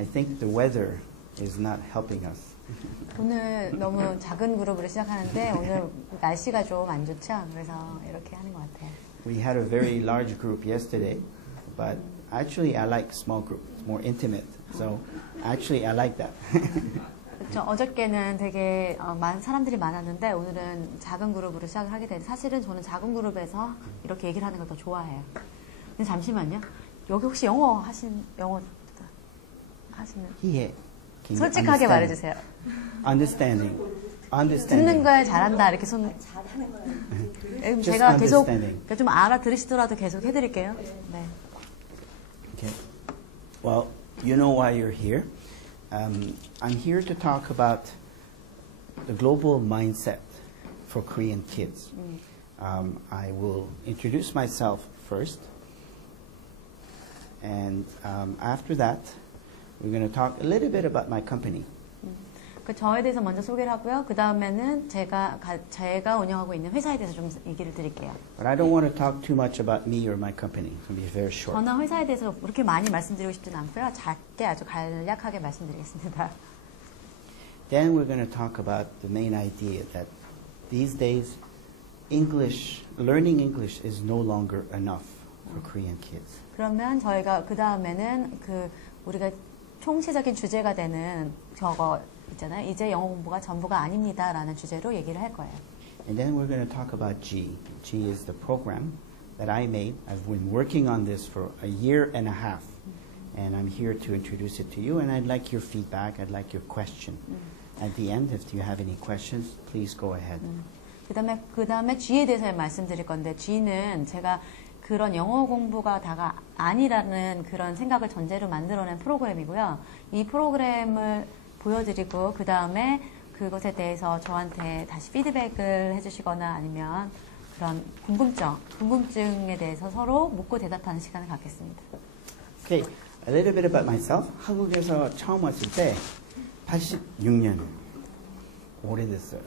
I think the weather is not helping us. 오늘 너무 작은 그룹으로 시작하는데 오늘 날씨가 좀 안 좋죠? 그래서 이렇게 하는 것 같아요. We had a very large group yesterday, but actually I like small group. It's more intimate. So actually I like that. 그렇죠. 어저께는 되게 사람들이 많았는데 오늘은 작은 그룹으로 시작을 하게 돼서 사실은 저는 작은 그룹에서 이렇게 얘기를 하는 걸 더 좋아해요. 근데 잠시만요. 여기 혹시 영어 하시는 예. 솔직하게 말해주세요. Understanding. 듣는 거에 잘한다 이렇게 잘하는 거예요. 제가 계속 좀 알아들으시더라도 계속 해드릴게요. 네. Okay. Well, you know why you're here. I'm here to talk about the global mindset for Korean kids. I will introduce myself first, and after that, we're going to talk a little bit about my company. 저에 대해서 먼저 소개를 하고요. 그 다음에는 제가 운영하고 있는 회사에 대해서 좀 얘기를 드릴게요. But I don't want to talk too much about me or my company. It's going to be very short. 저나 회사에 대해서 그렇게 많이 말씀드리고 싶지는 않고요. 작게 아주 간략하게 말씀드리겠습니다. Then we're going to talk about the main idea that these days learning English is no longer enough for Korean kids. 그러면 저희가 그 다음에는 우리가 총체적인 주제가 되는 저거 있잖아요. 이제 영어 공부가 전부가 아닙니다라는 주제로 얘기를 할 거예요. And then we're going to talk about G. G is the program that I made. I've been working on this for a year and a half. And I'm here to introduce it to you. And I'd like your feedback. I'd like your question. At the end, if you have any questions, please go ahead. 그 다음에 G에 대해서 말씀드릴 건데 G는 제가 그런 영어 공부가 다가 아니라는 그런 생각을 전제로 만들어낸 프로그램이고요. 이 프로그램을 보여드리고 그 다음에 그것에 대해서 저한테 다시 피드백을 해주시거나 아니면 그런 궁금증에 대해서 서로 묻고 대답하는 시간을 갖겠습니다. Okay, a little bit about myself. 한국에서 처음 왔을 때 86년 오래됐어요.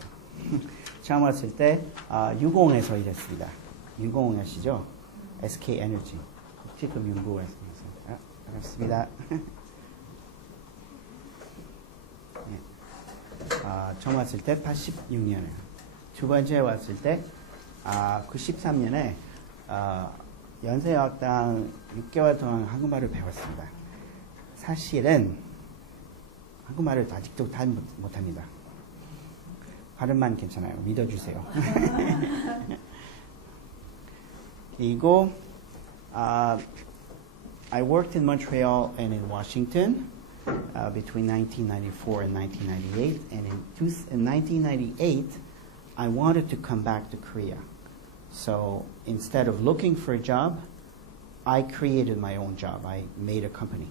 처음 왔을 때 유공에서 일했습니다. 유공 아시죠? SK 에너지 국제금융부였습니다. 반갑습니다. 처음 왔을 때 86년에 두 번째 왔을 때 93년에 연세여학당 6개월 동안 한국말을 배웠습니다. 사실은 한국말을 아직도 다 못합니다. 발음만 괜찮아요. 믿어주세요. 그리고 I worked in Montreal and in Washington between 1994 and 1998. And in 1998, I wanted to come back to Korea. So instead of looking for a job, I created my own job. I made a company.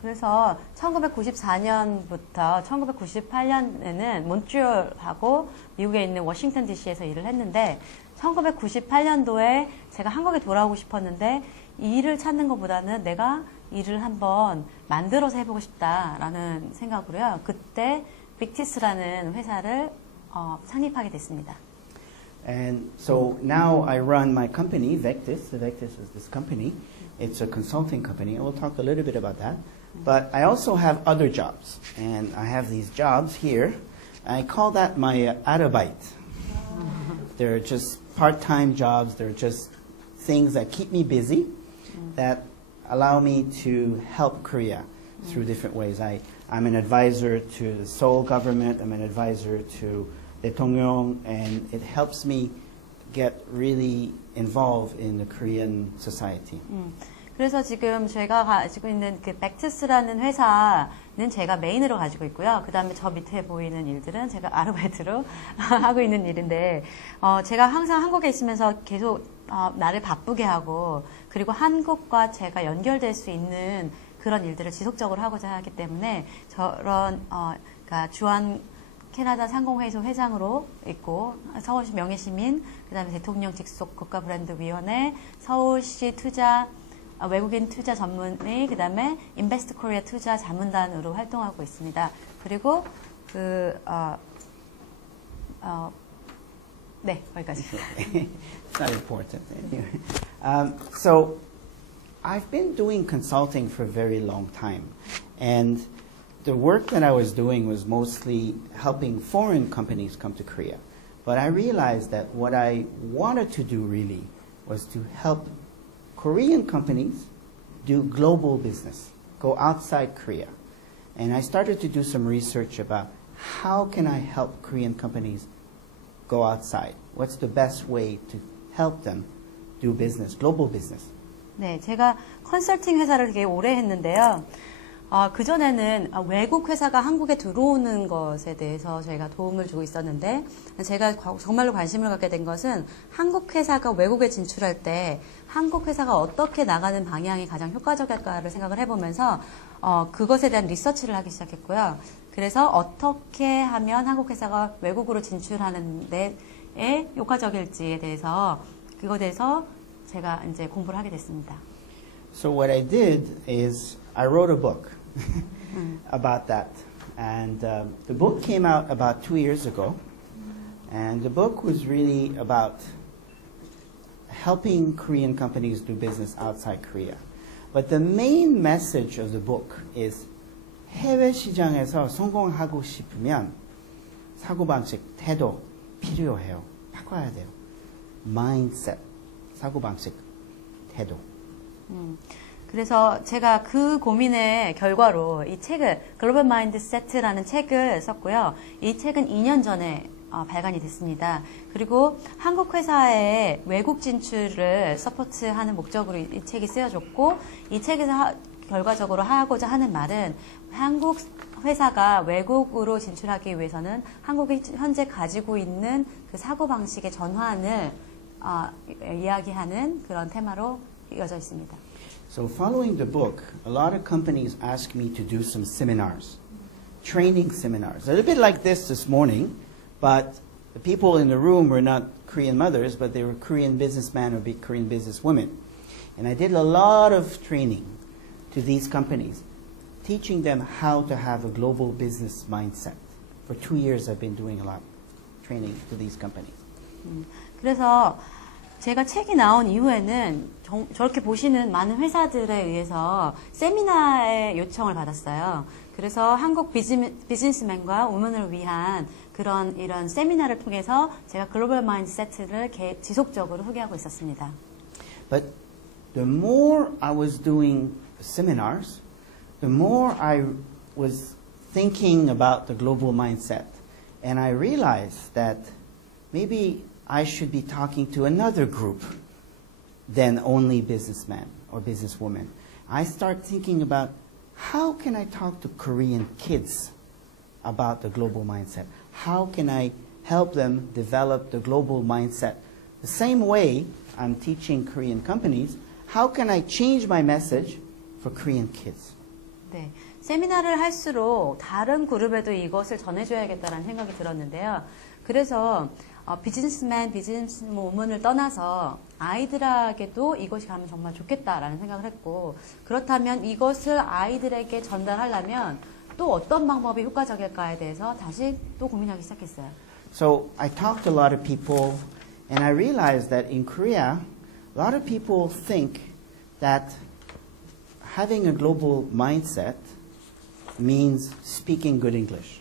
그래서 1994년부터 1998년에는 몬트리올하고 미국에 있는 워싱턴 DC에서 일을 했는데 1998년도에 제가 한국에 돌아오고 싶었는데 이 일을 찾는 것보다는 내가 일을 한번 만들어서 해보고 싶다라는 생각으로요. 그때 빅티스라는 회사를 창립하게 됐습니다. And so now I run my company, Vectis. Vectis is this company. It's a consulting company. We'll talk a little bit about that. But I also have other jobs. And I have these jobs here. I call that my Arbeit. They're just part-time jobs. They're just things that keep me busy, that allow me to help Korea through different ways. I'm an advisor to the Seoul government. I'm an advisor to 대통령, and it helps me get really involved in the Korean society. 그래서 지금 제가 가지고 있는 그 벡티스라는 회사는 제가 메인으로 가지고 있고요. 그 다음에 저 밑에 보이는 일들은 제가 아르바이트로 하고 있는 일인데, 제가 항상 한국에 있으면서 계속 나를 바쁘게 하고, 그리고 한국과 제가 연결될 수 있는 그런 일들을 지속적으로 하고자 하기 때문에 저런 그러니까 주한 캐나다 상공회의소 회장으로 있고 서울시 명예시민, 그다음에 대통령 직속 국가브랜드위원회, 서울시 투자 외국인 투자 전문의, 그다음에 인베스트 코리아 투자 자문단으로 활동하고 있습니다. 그리고 네, 거기까지. It's not important. So I've been doing consulting for a very long time. And the work that I was doing was mostly helping foreign companies come to Korea. But I realized that what I wanted to do really was to help Korean companies do global business, go outside Korea. And I started to do some research about how can I help Korean companies go outside? What's the best way to help them do business, global business? 네, 제가 컨설팅 회사를 되게 오래 했는데요. 그전에는 외국 회사가 한국에 들어오는 것에 대해서 저희가 도움을 주고 있었는데, 제가 정말로 관심을 갖게 된 것은 한국 회사가 외국에 진출할 때 한국 회사가 어떻게 나가는 방향이 가장 효과적일까를 생각을 해보면서 그것에 대한 리서치를 하기 시작했고요. 그래서 어떻게 하면 한국 회사가 외국으로 진출하는 데에 효과적일지에 대해서 그거에 대해서 제가 이제 공부를 하게 됐습니다. So what I did is I wrote a book about that. And the book came out about 2 years ago. And the book was really about helping Korean companies do business outside Korea. But the main message of the book is 해외 시장에서 성공하고 싶으면 사고방식, 태도 필요해요. 바꿔야 돼요. mindset, 사고방식, 태도. 그래서 제가 그 고민의 결과로 이 책을 글로벌 마인드셋라는 책을 썼고요. 이 책은 2년 전에 발간이 됐습니다. 그리고 한국 회사의 외국 진출을 서포트하는 목적으로 이 책이 쓰여졌고, 이 책에서 결과적으로 하고자 하는 말은 한국 회사가 외국으로 진출하기 위해서는 한국이 현재 가지고 있는 그 사고방식의 전환을 이야기하는 그런 테마로 이어져 있습니다. So following the book, a lot of companies asked me to do some seminars, training seminars. A little bit like this morning, but the people in the room were not Korean mothers, but they were Korean businessmen or big Korean businesswomen. And I did a lot of training to these companies, teaching them how to have a global business mindset. For 2 years I've been doing a lot of training to these companies. 그래서 제가 책이 나온 이후에는 저렇게 보시는 많은 회사들에 의해서 세미나의 요청을 받았어요. 그래서 한국 비즈니스맨과 우먼을 위한 이런 세미나를 통해서 제가 글로벌 마인드셋을 지속적으로 소개하고 있었습니다. But the more I was doing seminars, the more I was thinking about the global mindset. And I realized that maybe I should be talking to another group than only businessmen or businesswomen. I start thinking about how can I talk to Korean kids about the global mindset? How can I help them develop the global mindset? The same way I'm teaching Korean companies, how can I change my message for Korean kids? 네, 세미나를 할수록 다른 그룹에도 이것을 전해줘야겠다는 생각이 들었는데요. 그래서 비즈니스맨, 비즈니스우먼을 떠나서 아이들에게도 이것이 가면 정말 좋겠다라는 생각을 했고, 그렇다면 이것을 아이들에게 전달하려면 또 어떤 방법이 효과적일까에 대해서 다시 또 고민하기 시작했어요. So I talked to a lot of people and I realized that in Korea, a lot of people think that having a global mindset means speaking good English.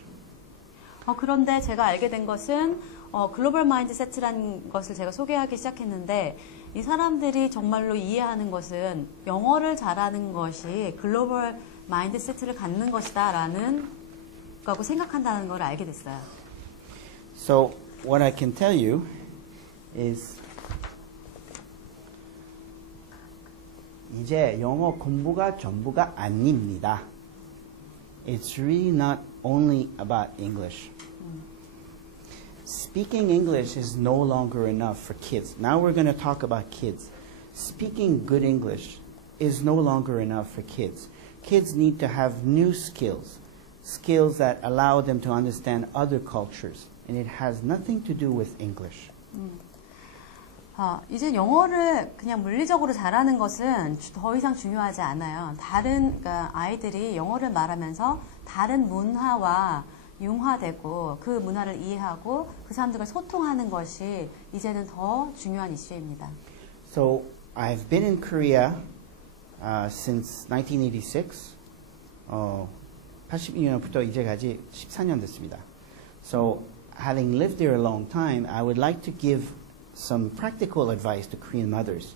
그런데 제가 알게 된 것은 글로벌 마인드셋이라는 것을 제가 소개하기 시작했는데, 이 사람들이 정말로 이해하는 것은 영어를 잘하는 것이 글로벌 마인드셋을 갖는 것이다라는 거라고 생각한다는 걸 알게 됐어요. So what I can tell you is 이제 영어 공부가 전부가 아닙니다. It's really not only about English. Speaking English is no longer enough for kids. Now we're going to talk about kids. Speaking good English is no longer enough for kids. Kids need to have new skills, skills that allow them to understand other cultures. And it has nothing to do with English. 이제 영어를 그냥 물리적으로 잘하는 것은 더 이상 중요하지 않아요. 그러니까 아이들이 영어를 말하면서 다른 문화와 융화되고 그 문화를 이해하고 그 사람들과 소통하는 것이 이제는 더 중요한 이슈입니다. So I've been in Korea since 1986. 82년부터 이제까지 14년 됐습니다. So, having lived there a long time, I would like to give some practical advice to Korean mothers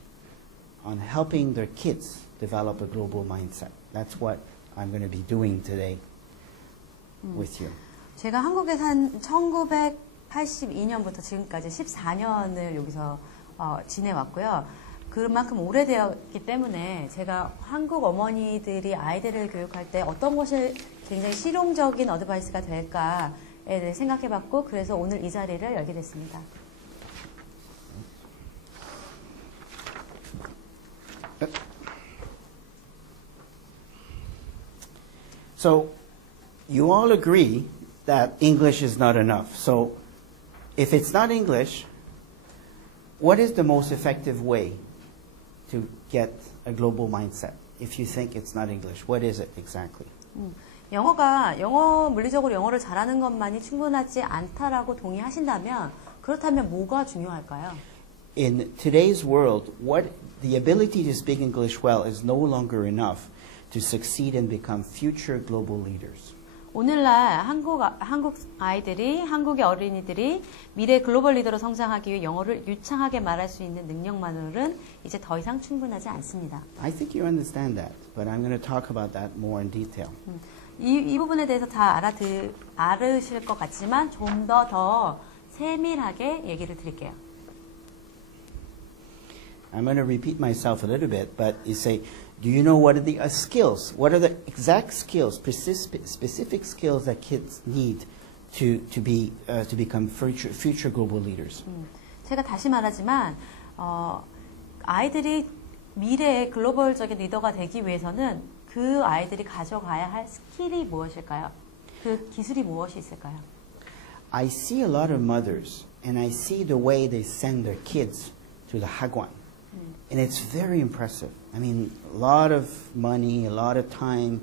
on helping their kids develop a global mindset. That's what I'm going to be doing today with you. 제가 한국에 산 1982년부터 지금까지 14년을 여기서 지내왔고요. 그만큼 오래되었기 때문에 제가 한국 어머니들이 아이들을 교육할 때 어떤 것이 굉장히 실용적인 어드바이스가 될까에 대해 생각해봤고 그래서 오늘 이 자리를 열게 됐습니다. So, you all agree that English is not enough. So, if it's not English, what is the most effective way to get a global mindset? If you think it's not English, what is it exactly? 물리적으로 영어를 잘하는 것만이 충분하지 않다라고 동의하신다면 그렇다면 뭐가 중요할까요? In today's world, the ability to speak English well is no longer enough to succeed and become future global leaders. 오늘날 한국 아이들이, 한국의 어린이들이 미래 글로벌 리더로 성장하기 위해 영어를 유창하게 말할 수 있는 능력만으로는 이제 더 이상 충분하지 않습니다. I think you understand that, but I'm going to talk about that more in detail. 이 부분에 대해서 다 알으실 것 같지만 좀 더 세밀하게 얘기를 드릴게요. I'm going to repeat myself a little bit, but you say, do you know what are the skills? What are the exact skills, specific skills that kids need to become future global leaders? 제가 다시 말하지만 아이들이 미래의 글로벌적인 리더가 되기 위해서는 그 아이들이 가져가야 할 스킬이 무엇일까요? 그 기술이 무엇이 있을까요? I see a lot of mothers, and I see the way they send their kids to the hagwon. And it's very impressive. I mean, a lot of money, a lot of time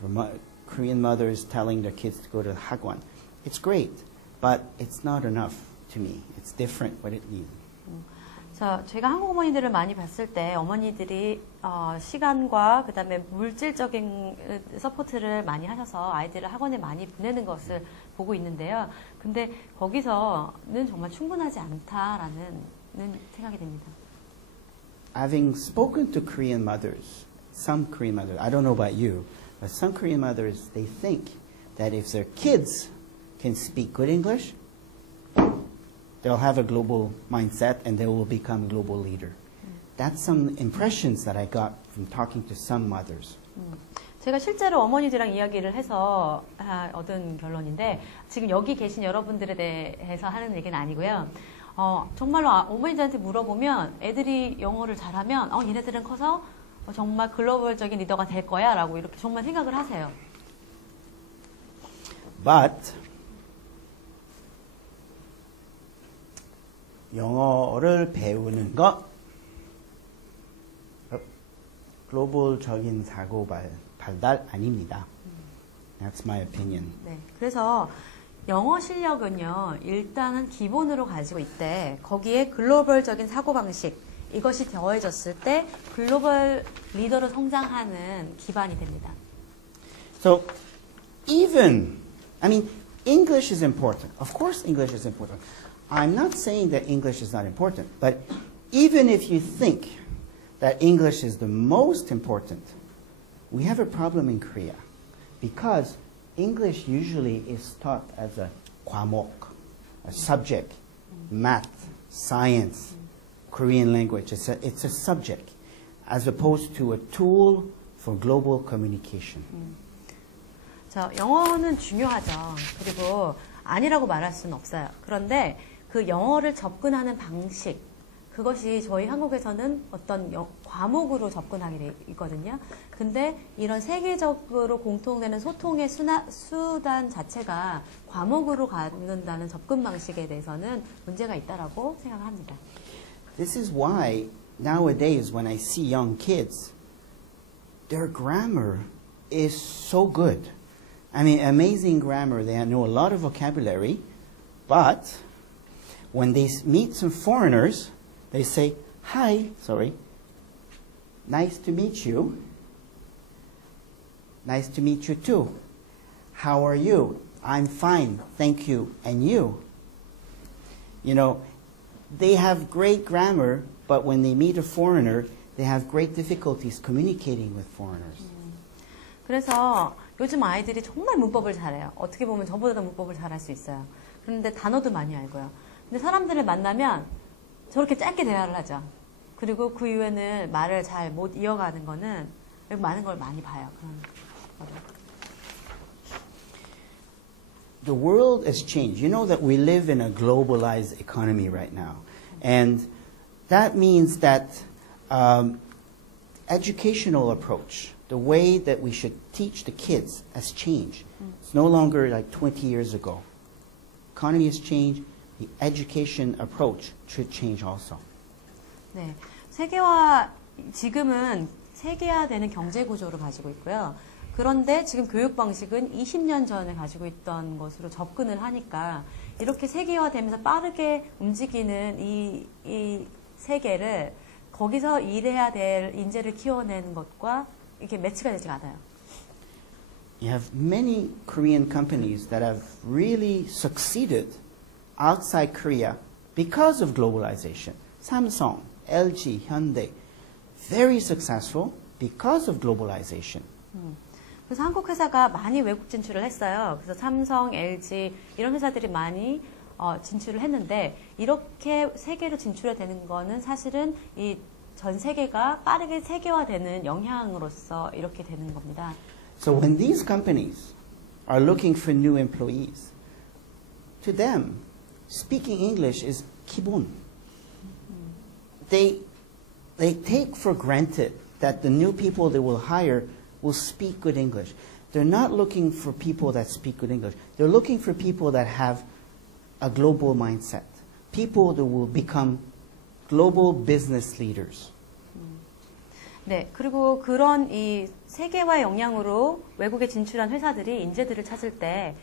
for Korean mothers telling their kids to go to the hagwon. It's great, but it's not enough to me. It's different what it needs. 제가 한국 어머니들을 많이 봤을 때 어머니들이 시간과 그다음에 물질적인 서포트를 많이 하셔서 아이들을 학원에 많이 보내는 것을 보고 있는데요. 근데 거기서는 정말 충분하지 않다라는 생각이 듭니다. Having spoken to Korean mothers, some Korean mothers, I don't know about you, but some Korean mothers, they think that if their kids can speak good English, they'll have a global mindset and they will become a global leader. That's some impressions that I got from talking to some mothers. 제가 실제로 어머니들이랑 이야기를 해서 얻은 결론인데 지금 여기 계신 여러분들에 대해서 하는 얘기는 아니고요. 정말로 어머니들한테 물어보면 애들이 영어를 잘하면 얘네들은 커서 정말 글로벌적인 리더가 될 거야 라고 이렇게 정말 생각을 하세요. But 영어를 배우는 것 글로벌적인 사고 발달 아닙니다. That's my opinion. 네, 그래서 영어 실력은요, 일단은 기본으로 가지고 있대. 거기에 글로벌적인 사고방식, 이것이 더해졌을 때 글로벌 리더로 성장하는 기반이 됩니다. So, English is important. Of course, English is important. I'm not saying that English is not important, but even if you think that English is the most important, we have a problem in Korea because English usually is taught as a 과목, a subject, math, science, Korean language. It's a subject, as opposed to a tool for global communication. 자, 영어는 중요하죠. 그리고 아니라고 말할 수는 없어요. 그런데 그 영어를 접근하는 방식, 그것이 저희 한국에서는 어떤 과목으로 접근하게 돼 있거든요. 근데 이런 세계적으로 공통되는 소통의 수단 자체가 과목으로 갖는다는 접근 방식에 대해서는 문제가 있다라고 생각합니다. This is why nowadays when I see young kids, their grammar is so good. I mean, amazing grammar. They know a lot of vocabulary, but when they meet some foreigners, they say, hi, sorry, nice to meet you. Nice to meet you too. How are you? I'm fine, thank you. And you? You know, they have great grammar, but when they meet a foreigner, they have great difficulties communicating with foreigners. 그래서 요즘 아이들이 정말 문법을 잘해요. 어떻게 보면 저보다 문법을 잘할 수 있어요. 그런데 단어도 많이 알고요. 근데 사람들을 만나면 저렇게 짧게 대화를 하죠. 그리고 그 이후에는 말을 잘 못 이어가는 거는 많은 걸 많이 봐요. 그런 거를. The world has changed. You know that we live in a globalized economy right now. And that means that educational approach, the way that we should teach the kids has changed. It's no longer like 20 years ago. Economy has changed. The education approach should change also. 네, 지금은 세계화되는 경제 구조를 가지고 있고요. 그런데 지금 교육 방식은 20년 전에 가지고 있던 것으로 접근을 하니까 이렇게 세계화되면서 빠르게 움직이는 이 세계를 거기서 일해야 될 인재를 키워내는 것과 이렇게 매치가 되지가 않아요. You have many Korean companies that have really succeeded outside Korea because of globalization. Samsung, LG, Hyundai, very successful because of globalization. 그래서 한국 회사가 많이 외국 진출을 했어요. 그래서 삼성, LG 이런 회사들이 많이 진출을 했는데 이렇게 세계로 진출이 되는 거는 사실은 이 전 세계가 빠르게 세계화되는 영향으로서 이렇게 되는 겁니다. So when these companies are looking for new employees, to them, speaking English is 기본. They take for granted that the new people they will hire will speak good English. They're not looking for people that speak good English. They're looking for people that have a global mindset. People that will become global business leaders. 네, 그리고 그런 이 세계화 영향으로 외국에 진출한 회사들이 인재들을 찾을 때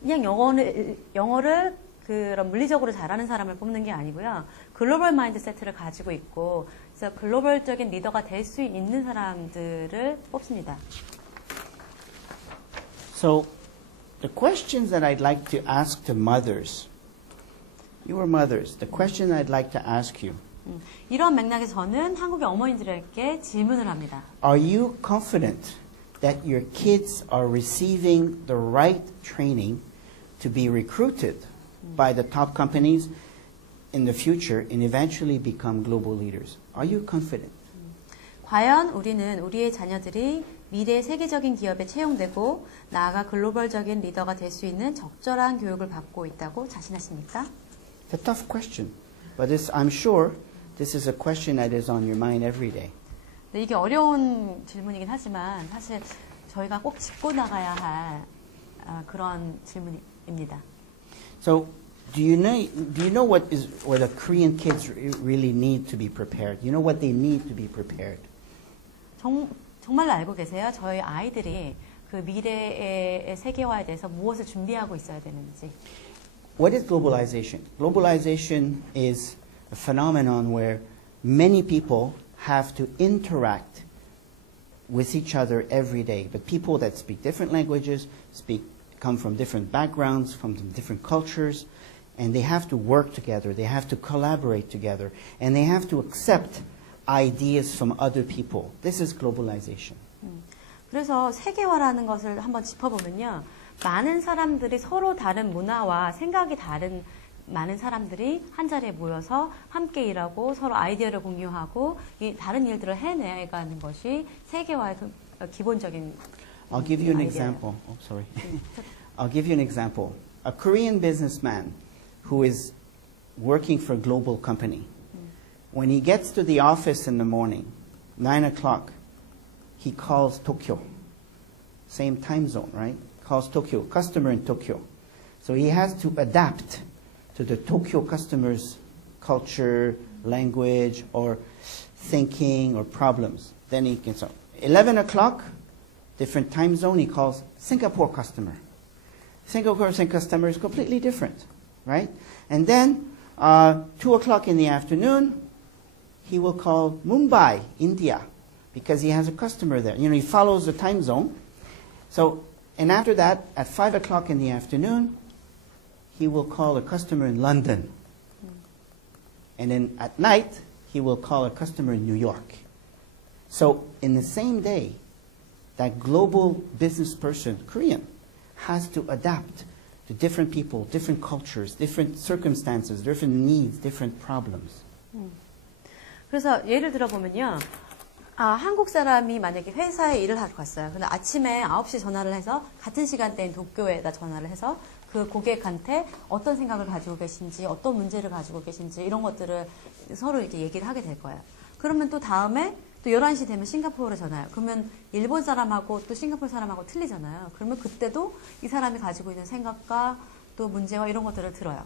그냥 영어를 그런 물리적으로 잘하는 사람을 뽑는 게 아니고요. 글로벌 마인드 세트를 가지고 있고 그래서 글로벌적인 리더가 될 수 있는 사람들을 뽑습니다. So the questions that I'd like to ask to mothers, you are mothers, the question I'd like to ask you, 이런 맥락에서 저는 한국의 어머니들에게 질문을 합니다. are you confident that your kids are receiving the right training to be recruited by the top companies in the future and eventually become global leaders? Are you confident? 과연 우리는 우리의 자녀들이 미래 세계적인 기업에 채용되고 나아가 글로벌적인 리더가 될 수 있는 적절한 교육을 받고 있다고 자신하십니까? It's a tough question, but I'm sure this is a question that is on your mind every day. 네, 이게 어려운 질문이긴 하지만 사실 저희가 꼭 짚고 나가야 할 그런 질문입니다. So, do you know what the Korean kids really need to be prepared? You know what they need to be prepared? 정말 알고 계세요? 저희 아이들이 그 미래의 세계화에 대해서 무엇을 준비하고 있어야 되는지. What is globalization? Globalization is a phenomenon where many people have to interact with each other every day. But people that speak different languages, come from different backgrounds, from different cultures, and they have to work together, they have to collaborate together, and they have to accept ideas from other people. This is globalization. 그래서 세계화라는 것을 한번 짚어보면요. 많은 사람들이 서로 다른 문화와 생각이 다른 많은 사람들이 한 자리에 모여서 함께 일하고 서로 아이디어를 공유하고 이 다른 일들을 해내가는 것이 세계화의 기본적인 I'll give you an 아이디어예요. example. Oh, sorry. I'll give you an example. A Korean businessman who is working for a global company, when he gets to the office in the morning, 9 o'clock, he calls Tokyo. Same time zone, right? Calls Tokyo, customer in Tokyo. So he has to adapt to the Tokyo customer's culture, language, or thinking, or problems. Then he can start. 11 o'clock, different time zone, he calls Singapore customer. Singapore customer is completely different, right? And then 2 o'clock in the afternoon, he will call Mumbai, India, because he has a customer there. You know, he follows the time zone. So, and after that, at 5 o'clock in the afternoon, he will call a customer in London. And then at night, he will call a customer in New York. So in the same day, that global business person, Korean, has to adapt to different people, different cultures, different circumstances, different needs, different problems. 그래서 예를 들어보면요. 한국 사람이 만약에 회사에 일을 하러 갔어요. 근데 아침에 9시 전화를 해서 같은 시간대인 도쿄에다 전화를 해서 그 고객한테 어떤 생각을 가지고 계신지, 어떤 문제를 가지고 계신지 이런 것들을 서로 이렇게 얘기를 하게 될 거예요. 그러면 또 다음에 또 11시 되면 싱가포르에 전화해요. 그러면 일본 사람하고 또 싱가포르 사람하고 틀리잖아요. 그러면 그때도 이 사람이 가지고 있는 생각과 또 문제와 이런 것들을 들어요.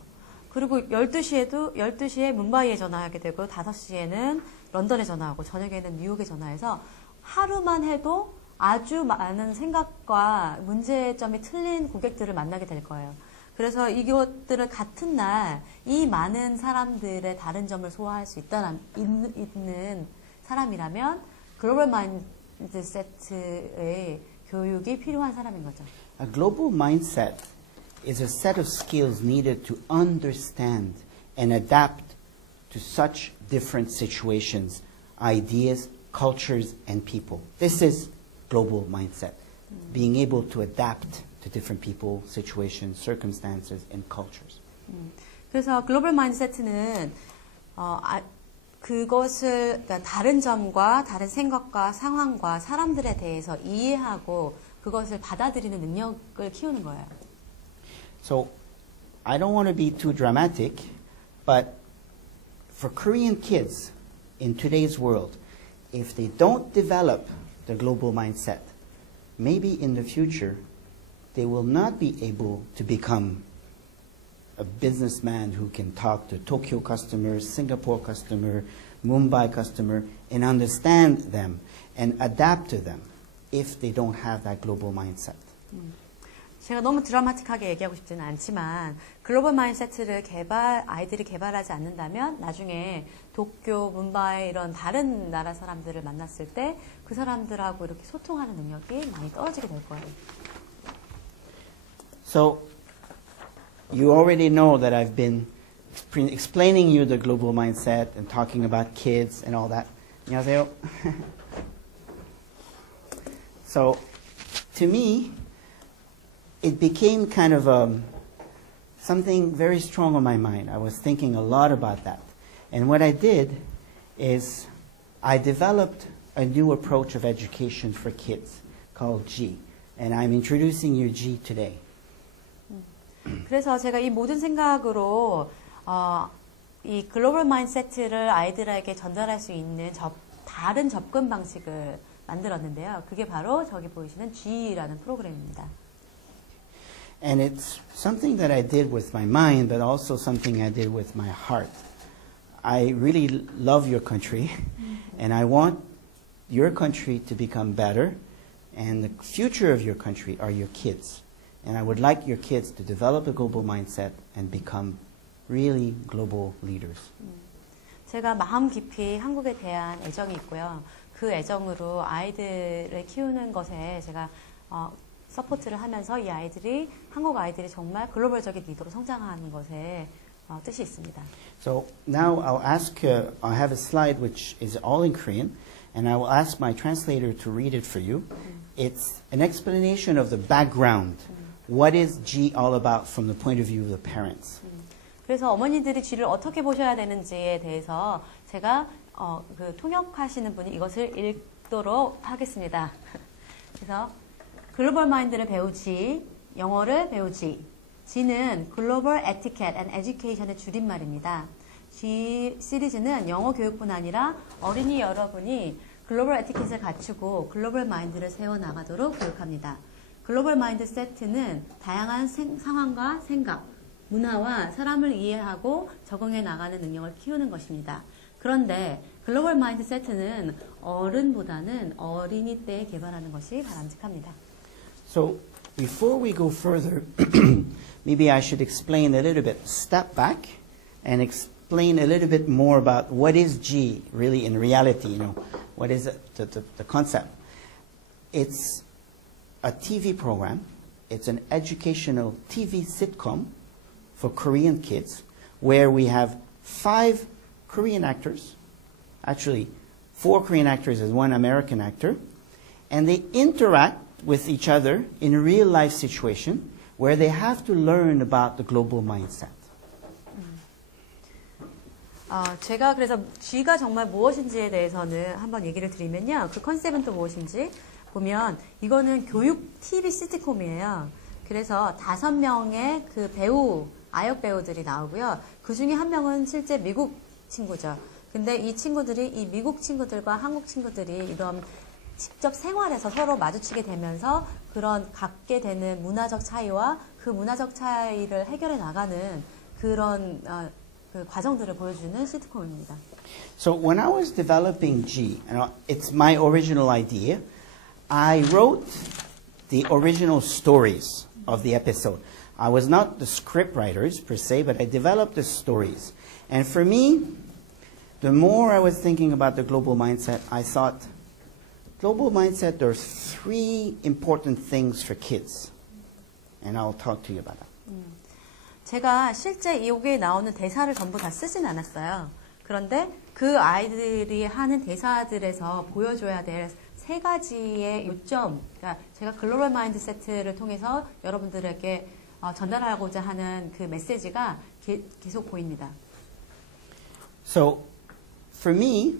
그리고 12시에 뭄바이에 전화하게 되고 5시에는 런던에 전화하고 저녁에는 뉴욕에 전화해서 하루만 해도 아주 많은 생각과 문제점이 틀린 고객들을 만나게 될 거예요. 그래서 이것들을 같은 날 이 많은 사람들의 다른 점을 소화할 수 있는 사람이라면 글로벌 마인드셋의 교육이 필요한 사람인 거죠. A global mindset is a set of skills needed to understand and adapt to such different situations, ideas, cultures, and people. This is global mindset, being able to adapt to different people, situations, circumstances, and cultures. 그래서 글로벌 마인드세트는 그것을 그러니까 다른 점과 다른 생각과 상황과 사람들에 대해서 이해하고 그것을 받아들이는 능력을 키우는 거예요. So, I don't want to be too dramatic, but for Korean kids in today's world, if they don't develop the global mindset, maybe in the future, they will not be able to become a businessman who can talk to Tokyo customers, Singapore customer, Mumbai customer, and understand them and adapt to them if they don't have that global mindset. 제가 너무 드라마틱하게 얘기하고 싶지는 않지만 글로벌 마인드세트를 아이들이 개발하지 않는다면 나중에 도쿄, 뭄바이 이런 다른 나라 사람들을 만났을 때 그 사람들하고 이렇게 소통하는 능력이 많이 떨어지게 될 거예요. So, you already know that I've been explaining you the global mindset and talking about kids and all that. 안녕하세요. So, to me, it became kind of something very strong on my mind. I was thinking a lot about that. And what I did is I developed a new approach of education for kids called G. And I'm introducing you G today. 그래서 제가 이 모든 생각으로 이 글로벌 마인드세트를 아이들에게 전달할 수 있는 다른 접근 방식을 만들었는데요. 그게 바로 저기 보이시는 G라는 프로그램입니다. And it's something that I did with my mind, but also something I did with my heart. I really love your country, and I want your country to become better, and the future of your country are your kids. And I would like your kids to develop a global mindset and become really global leaders. 제가 마음 깊이 한국에 대한 애정이 있고요. 그 애정으로 아이들을 키우는 것에 제가 서포트를 하면서 이 아이들이 한국 아이들이 정말 글로벌적인 리더로 성장하는 것에 뜻이 있습니다. So now I'll ask. I have a slide which is all in Korean, and I will ask my translator to read it for you. It's an explanation of the background. What is G all about from the point of view of the parents? 그래서 어머니들이 G를 어떻게 보셔야 되는지에 대해서 제가 그 통역하시는 분이 이것을 읽도록 하겠습니다. 그래서 글로벌 마인드를 배우지, 영어를 배우지. G는 글로벌 에티켓 앤 에듀케이션의 줄임말입니다. G 시리즈는 영어 교육뿐 아니라 어린이 여러분이 글로벌 에티켓을 갖추고 글로벌 마인드를 세워나가도록 교육합니다. 글로벌 마인드 세트는 다양한 상황과 생각, 문화와 사람을 이해하고 적응해 나가는 능력을 키우는 것입니다. 그런데 글로벌 마인드 세트는 어른보다는 어린이 때 개발하는 것이 바람직합니다. So before we go further, maybe I should explain a little bit, step back and explain a little bit more about what is G really in reality, what is the concept. It's a TV program. It's an educational TV sitcom for Korean kids where we have 5 Korean actors, actually 4 Korean actors and 1 American actor, and they interact with each other in a real life situation where they have to learn about the global mindset. 제가 그래서 G가 정말 무엇인지에 대해서는 한번 얘기를 드리면요. 그 컨셉은 또 무엇인지 보면 이거는 교육 TV 시트콤이에요. 그래서 5명의 그 배우, 아역 배우들이 나오고요. 그 중에 한 명은 실제 미국 친구죠. 근데 이 친구들이 이 미국 친구들과 한국 친구들이 이런 직접 생활에서 서로 마주치게 되면서 그런 갖게 되는 문화적 차이와 그 문화적 차이를 해결해 나가는 그런 그 과정들을 보여주는 시트콤입니다. So when I was developing G, it's my original idea, I wrote the original stories of the episode. I was not the script writers per se, but I developed the stories. And for me, the more I was thinking about the global mindset, I thought, global mindset, there's 3 important things for kids. And I'll talk to you about that. 제가 실제 여기에 나오는 대사를 전부 다 쓰진 않았어요. 그런데 그 아이들이 하는 대사들에서 보여줘야 될 3가지의 요점, 그러니까 제가 글로벌 마인드세트를 통해서 여러분들에게 전달하고자 하는 그 메시지가 계속 보입니다. So, for me,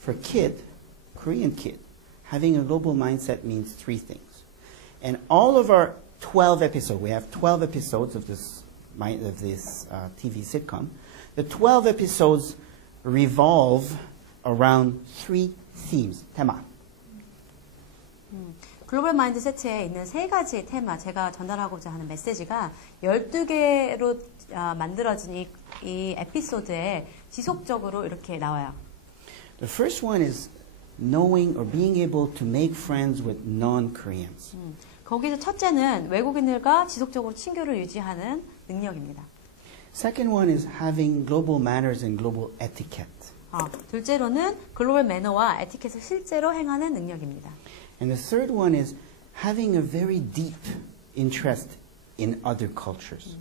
for kid, Korean kid, having a global mindset means 3 things. And all of our 12 episodes, we have 12 episodes of this TV sitcom. The 12 episodes revolve around 3 themes, 테마. 글로벌 마인드 세트에 있는 3가지 테마, 제가 전달하고자 하는 메시지가 12개로 만들어진 이 에피소드에 지속적으로 이렇게 나와요. The first one is knowing or being able to make friends with non-Koreans. 거기서 첫째는 외국인들과 지속적으로 친교를 유지하는 능력입니다. Second one is having global manners and global etiquette. 둘째로는 글로벌 매너와 에티켓을 실제로 행하는 능력입니다. And the third one is having a very deep interest in other cultures.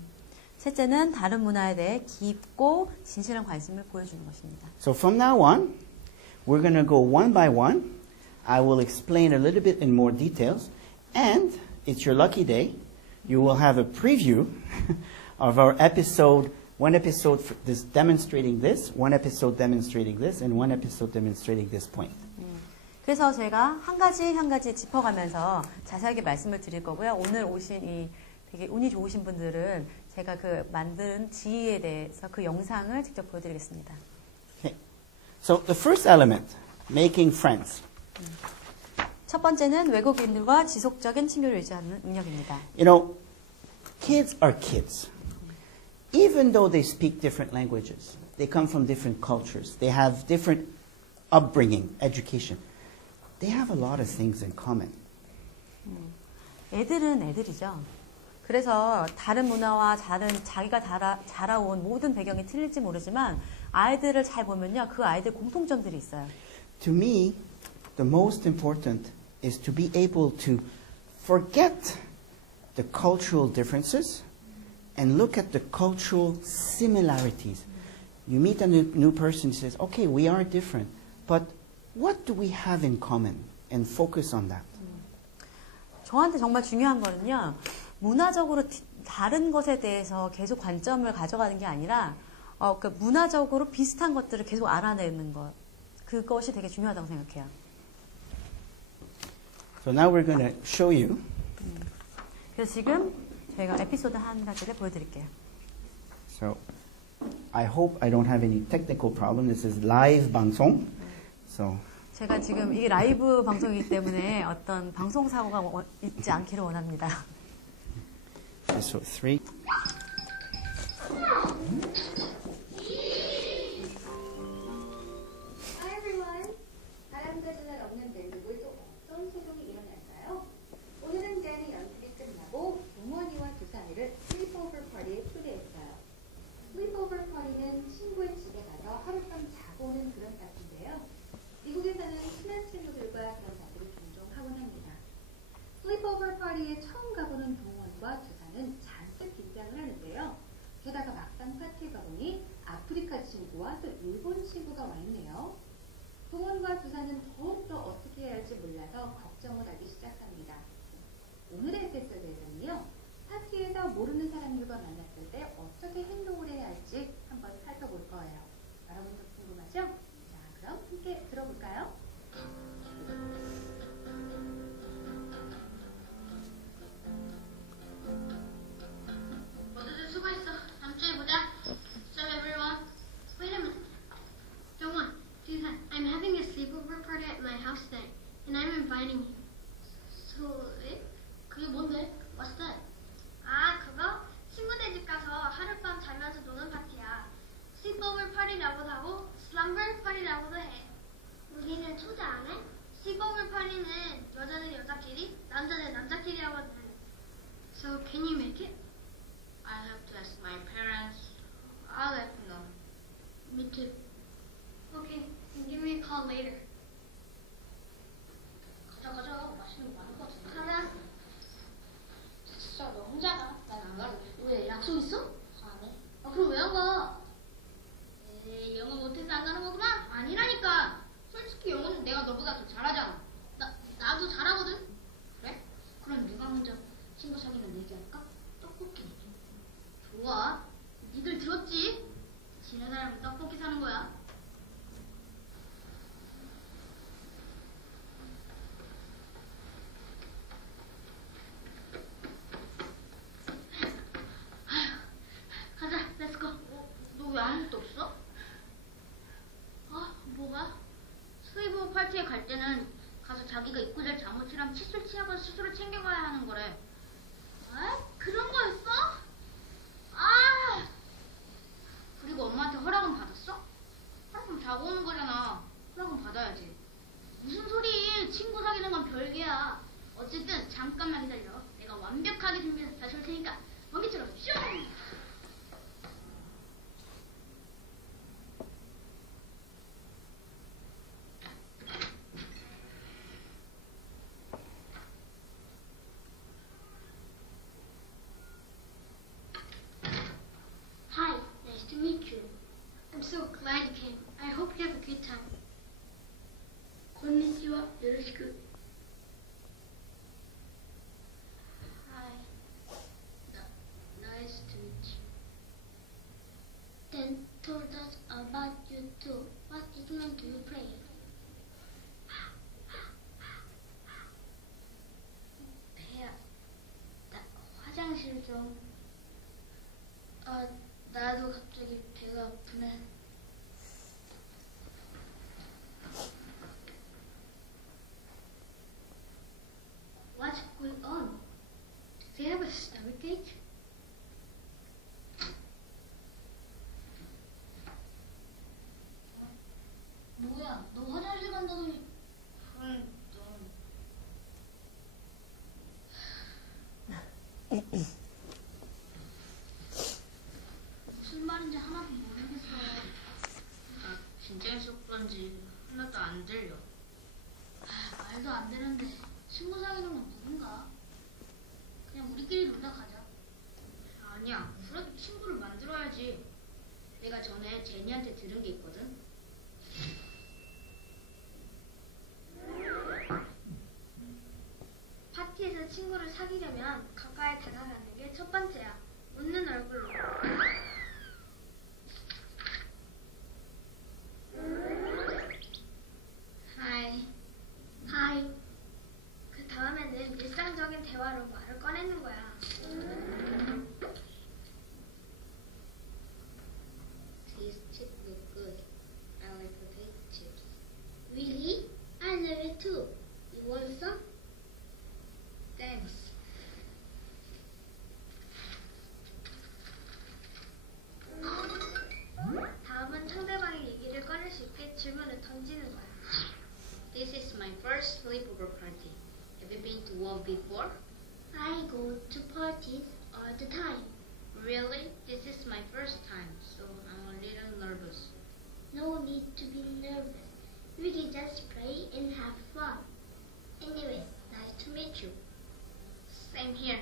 셋째는 다른 문화에 대해 깊고 진실한 관심을 보여주는 것입니다. So from now on, we're going to go one by one. I will explain a little bit in more details. And it's your lucky day. You will have a preview of our episode, one episode demonstrating this, one episode demonstrating this, and one episode demonstrating this point. 그래서 제가 한 가지 짚어가면서 자세하게 말씀을 드릴 거고요. 오늘 오신 이 되게 운이 좋으신 분들은 제가 그 만든 지혜에 대해서 그 영상을 직접 보여드리겠습니다. Okay. So the first element, making friends. 첫 번째는 외국인들과 지속적인 친교를 유지하는 능력입니다. You know, kids are kids. Even though they speak different languages, they come from different cultures, they have different upbringing, education, they have a lot of things in common. 애들은 애들이죠. 그래서 다른 문화와 자기가 자라온 모든 배경이 틀릴지 모르지만 아이들을 잘 보면요, 그 아이들 공통점들이 있어요. To me, the most important is to be able to forget the cultural differences and look at the cultural similarities. You meet a new person who says, okay, we are different, but what do we have in common? And focus on that. 저한테 정말 중요한 거는요, 문화적으로 다른 것에 대해서 계속 관점을 가져가는 게 아니라 그 문화적으로 비슷한 것들을 계속 알아내는 것. 그것이 되게 중요하다고 생각해요. So now we're going to show you. 그래서 지금 저희가 에피소드 한 가지를 보여드릴게요. So I hope I don't have any technical problem. This is live 방송. So 제가 지금 이게 라이브 방송이기 때문에 어떤 방송 사고가 있지 않기를 원합니다. episode 3. Hi everyone. 바람과 전날 없는 밴드부에 또 어떤 소동이 일어날까요? 오늘은 제안의 연습이 끝나고 동원이와 두산이를 슬리프오버 파티에 초대했어요. 슬리프오버 파티는 친구의 집에 가서 하룻밤 자고 오는 그런 파티인데요. 미국에서는 친한 친구들과 그런 파티를 종종 하곤 합니다. 슬리프오버 동원과 두산은 잔뜩 긴장을 하는데요. 게다가 막상 파티에 가보니 아프리카 친구와 또 일본 친구가 와 있네요. 동원과 두산은 더욱더 어떻게 해야 할지 몰라서 걱정을 하기 시작합니다. 오늘의 에피소드에서는요, 파티에서 모르는 사람들과 만났을 때 어떻게 행동을 해야 할지 한번 살펴볼 거예요. 여러분도 궁금하죠? 자, 그럼 함께 들어볼까요? 모두들 수고했어. 다음 주에 보자. So everyone, wait a minute. Don't want. Susan, I'm having a sleepover party at my house tonight, and I'm inviting you. So, 그게 뭔데? What's that? 아, 그거? 친구네 집 가서 하룻밤 자면서 노는 파티야. sleepover party라고도 하고 slumber party라고도 해. 우리는 초대 안 해? sleepover party는 여자는 여자끼리, 남자는 남자끼리 하거든. So, can you make it? I'll have to ask my parents. I'll let them know. Me too. Okay, then give me a call later. 가자. 맛있는 거 많을 것 같은데. 가자. 진짜 너 혼자 가. 난 안 갈래. 왜? 약속 있어? 안 해. 아, 그럼 왜 안 가? 에이, 영어 못해서 안 가는 거구나? 아니라니까. 솔직히 영어는 내가 너보다 더 잘하잖아. 나도 잘하거든? 그래? 그럼 누가 먼저 친구 사귀는 얘기할까? 떡볶이. 좋아. 니들 들었지? 지는 사람은 떡볶이 사는 거야. 가자, 렛츠고. 너 왜 아무것도 없어? 아, 뭐가? 스위브 파티에 갈 때는 가서 자기가 입고 잘 잠옷이랑 칫솔 치약을 스스로 챙겨가야 하는 거래. 아, 그런 거였어? 아! 그리고 엄마한테 허락은 받았어? 허락은 자고 오는 거잖아. 허락은 받아야지. 무슨 소리? 친구 사귀는 건 별개야. 어쨌든 잠깐만 기다려. 내가 완벽하게 준비해서 다시 올 테니까 번개처럼 슝! Hi, nice to meet you. I'm so glad you came. I hope you have a good time. konnichiwa, yoroshiku. Hi. Nice to meet you. Then told us about you too. What instrument do you play? 배야. 나 화장실 좀. 나도 갑자기 배가 아프네. What's going on? Do you have a stomachache? 뭐야, 너 화장실 간다더니 무슨 말인지 하나도 모르겠어. 나 진짜 해서 그런지 하나도 안 들려. 말도 안 되는데 친구 사귀는 건 누군가? 그냥 우리끼리 놀다 가자. 아니야, 그래도 친구를 만들어야지. 내가 전에 제니한테 들은 게 있거든. 파티에서 친구를 사귀려면 가까이 다가가는 게 첫 번째야. 웃는 얼굴로. 하이. 그 다음에는 일상적인 대화로 말을 꺼내는 거야. These chips look good. I like potato chips. Really? I love it too. You want some? Thanks. 다음은 상대방의 얘기를 꺼낼 수 있게 질문을 던지는 거야. This is my first sleepover party. Have you been to one before? I go to parties all the time. Really? This is my first time, so I'm a little nervous. No need to be nervous. We can just play and have fun. Anyway, nice to meet you. Same here.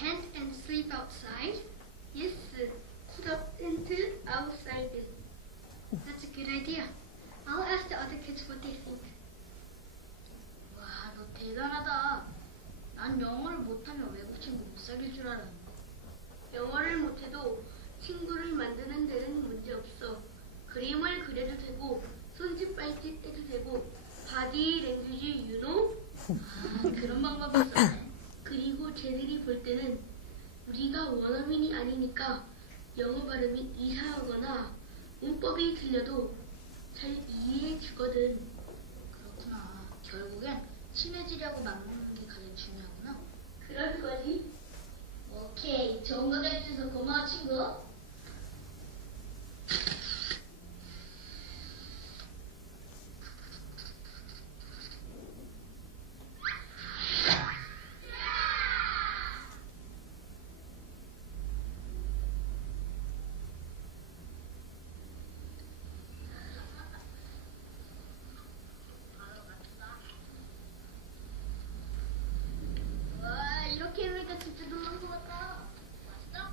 tent and sleep outside? Yes, put up tent outside. That's a good idea. I'll ask the other kids what they think. 와, 너 대단하다. 난 영어를 못하면 외국 친구 못 사귈 줄 알았는데. 영어를 못해도 친구를 만드는 데는 문제 없어. 그림을 그려도 되고, 손짓 발짓 해도 되고, 바디 랭귀지 유노? 아, 그런 방법이 있었네. 그리고 쟤들이 볼 때는 우리가 원어민이 아니니까 영어 발음이 이상하거나 문법이 틀려도 잘 이해해 주거든. 그렇구나. 결국엔 친해지려고 맞먹는 게 가장 중요하구나. 그런 거지. 오케이. 좋은 거 가르쳐줘서 고마워, 친구. 와, 이렇게 해보니까 진짜 놀란 것 같다. 맛있어?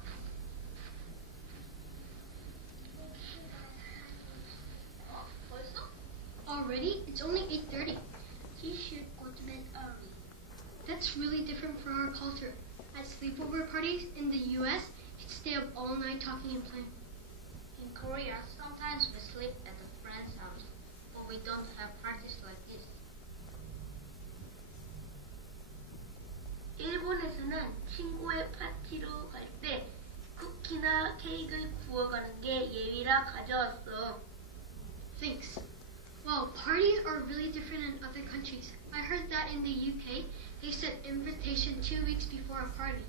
벌써? Already? It's only 8:30. You should go to bed early. That's really different from our culture. At sleepover parties in the US, you'd stay up all night talking and playing. In Korea, sometimes we sleep at a friend's house, but we don't have parties like this. 일본에서는 친구의 파티로 갈 때 쿠키나 케이크를 구워가는 게 예의라 가져왔어. Thanks. Well, parties are really different in other countries. I heard that in the UK, they send invitation 2 weeks before a party,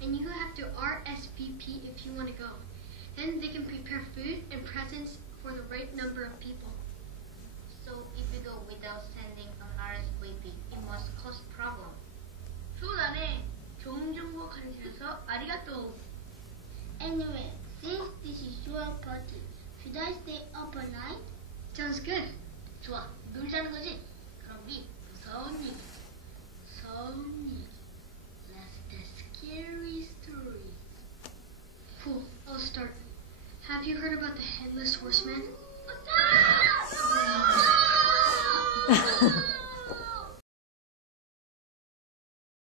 and you have to RSVP if you want to go. Then they can prepare food and presents for the right number of people. So if you go without sending an RSVP, it must cause problem. 좋다네. 좋은 정보 가르쳐줘서 아리가또. Anyway, since this is your party, should I stay up all night? Sounds good. 좋아, 놀자는 거지? 그럼 우리 무서운 얘기. 무서운